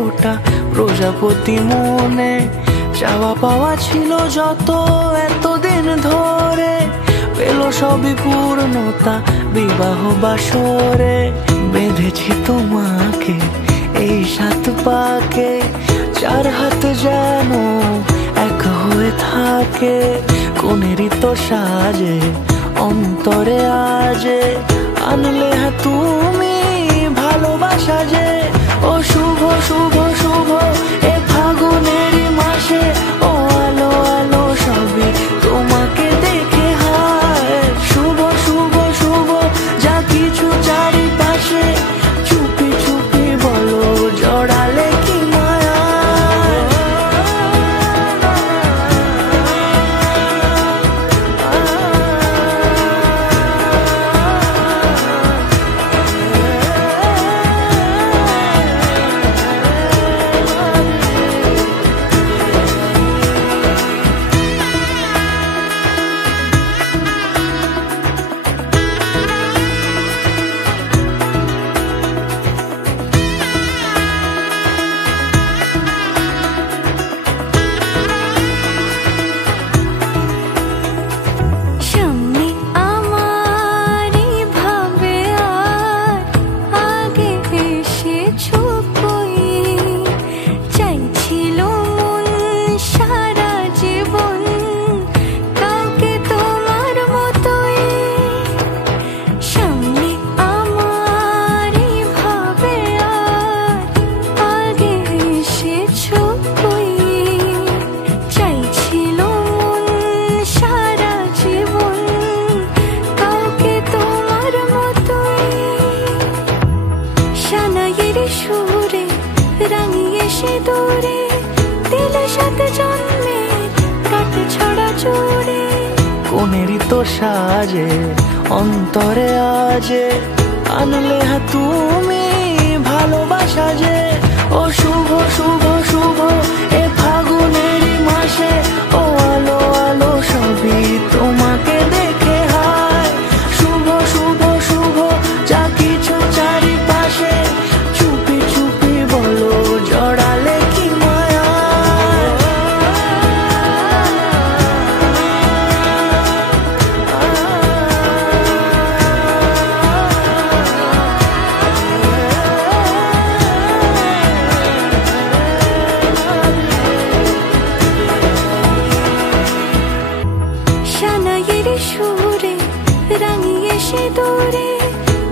100টা প্রজাপতি মনে, চাওয়া পাওয়া ছিল যত এতদিন ধরে, পেল সবই পূর্ণতা বিবাহ বাসরে। বেঁধেছি তোমাকে এই 7 পাকে, 4 হাত যেন এক হয়ে থাকে। কোনেরই তো সাজে অন্তরে আজে, আনলে তুমি ভালোবাসা যে। ও শুভ শুভ শুভ এ ফাগুনেরই মাসে, ও আলো আলো সবই তোমাকে দেখে হায়। শুভ শুভ শুভ যা কিছু চারিপাশে, চুপি চুপি বলো জড়ালে কি মায়া। কোনেরই তো সাজে অন্তরে আজে, আনলে তুমি ভালোবাসা যে। ও শুভ শুভ শুভ এ ফাগুনেরই মাসে, ও আলো আলো সবই তোমাকে দেখে হায়। শুভ শুভ শুভ যা কিছু চারিপাশে, চুপি চুপি বলো জড়ালে কি মায়া। সুরে রাঙিয়ে সে দূরে,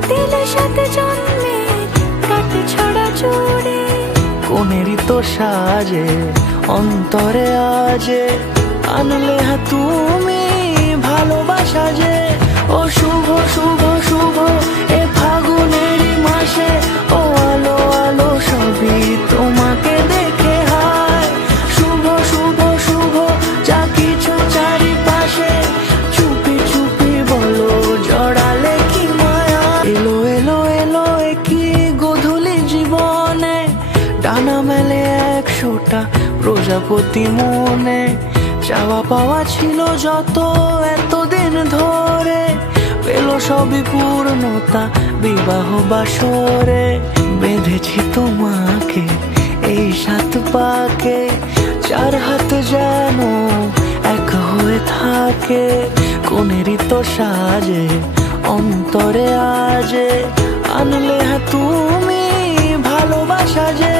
দিলে 7 জন্মের রাত ছড়া জুড়ে। কোনেরই তো সাজে অন্তরে আজে, আনলে তুমি ভালোবাসা যে। ও শুভ শুভ শুভ এ ফাগুনেরই মাসে, ও আলো আলো সবই তোমাকে দেখে হায়। শুভ শুভ শুভ যা কিছু চারিপাশে, চুপি চুপি বলো জড়ালে কি মায়া। এলো এলো এলো কি গধূলি জীবনে, ডানা মেলে 100টা প্রজাপতি মনে, চাওয়া পাওয়া ছিল যত এতদিন ধরে, পেল সবই পূর্ণতা বিবাহ বাসরে। বেঁধেছি তোমাকে এই 7 পাকে, 4 হাত যেন এক হয়ে থাকে। কোনেরই তো সাজে অন্তরে আজে, আনলে তুমি ভালোবাসা যে।